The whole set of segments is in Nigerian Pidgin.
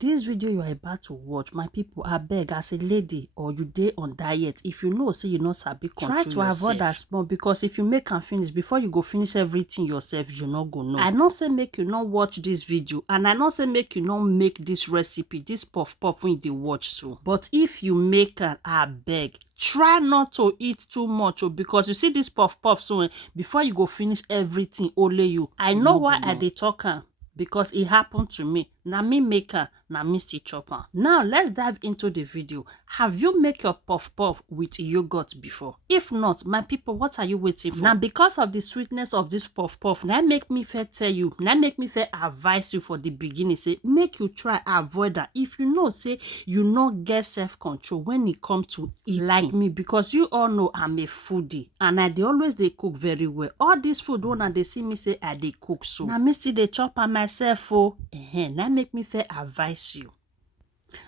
This video you are about to watch, my people, I beg, as a lady or you dey on diet, if you know say you not sabi control yourself, try to avoid that small, because if you make and finish before you go finish everything yourself, you not go know. I not say make you not watch this video, and I not say make you not make this recipe, this puff puff when you watch so. But if you make an, I beg, try not to eat too much, because you see this puff puff so before you go finish everything, only you. I know why I dey talk am, because it happened to me. Na me make am, na me still chop am. Now let's dive into the video. Have you make your puff puff with yogurt before? If not, my people, what are you waiting for? Now because of the sweetness of this puff puff, now make me fair tell you, now make me fair advise you for the beginning, say make you try avoid that. If you know say you not get self-control when it comes to eating, like me, because you all know I'm a foodie and I dey always dey cook very well. All this food when they see me say I dey cook, so now me still dey chop am myself. Now make me fair advise you.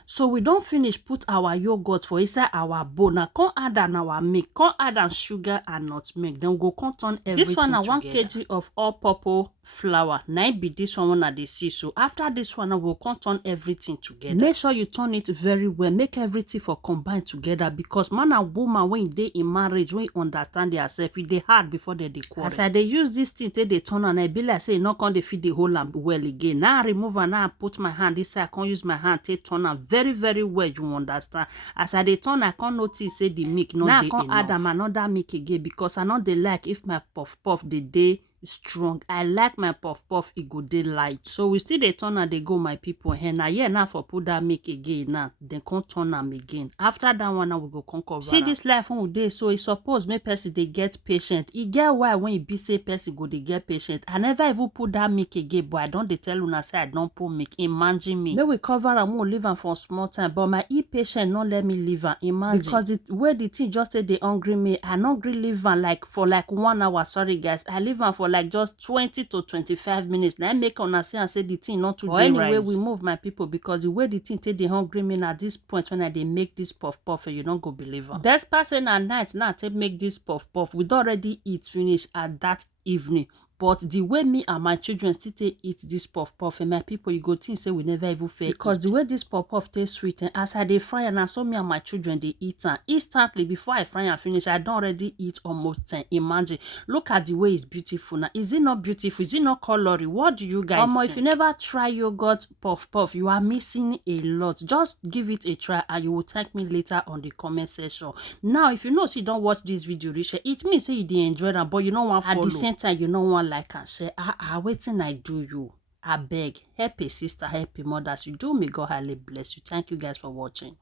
So we don't finish put our yogurt for inside our bowl. Now come add an our milk, come add an sugar and nutmeg. Then we go come turn everything. This one na 1 kg of all-purpose flour. Now it be this one at the see. So after this one, we'll come turn everything together. Make sure you turn it very well. Make everything for combine together, because man and woman when they in marriage, when you understand yourself, it they hard before they quarrel. As I they use this thing, they turn and I be like say not going to feed the whole and well again. Now I remove and now I put my hand. This I can't use my hand to turn and very well, you understand. As I dey turn, I can't notice say the milk not now I can't add them another milk again, because I know they like if my puff puff the day strong. I like my puff puff it go dey light. So we still dey turn and they go, my people. And now yeah, now for put that milk again, now then can't turn them again. After that one, now we go come cover. See this life when we dey, so it's supposed make person they get patient. It get why when you be say person go they get patient. I never even put that milk again, but I don't they tell una say I don't put milk. Imagine me. May we cover and won't leave am for a small time, but my patient not let me leave am. Imagine, because the way the thing just say they hungry me, I not hungry leave am like for like 1 hour. Sorry guys, I leave am for like just 20 to 25 minutes. Now I make una see and say the thing not too day anyway right. We move, my people, because the way the thing take the hungry me at this point when I they make this puff puff, you don't go believe am. That's passing at night now to make this puff puff. We don't already eat finish at that evening. But the way me and my children still eat this puff puff, and my people, you go think say we never even fail. Because the way this puff puff tastes sweet, and as I dey fry and I saw me and my children they eat and instantly before I fry and finish, I don't already eat almost 10. Imagine, look at the way it's beautiful now. Is it not beautiful? Is it not colory? What do you guys think? If you never try yogurt puff puff, you are missing a lot. Just give it a try and you will thank me later on the comment section. Now, if you know, so you don't watch this video, Risha, it means say you did enjoy them, but you don't want follow. At the same time, you don't want like and say, waiting I do you. I beg, help a sister, help a mother. As you do, may God highly bless you. Thank you guys for watching.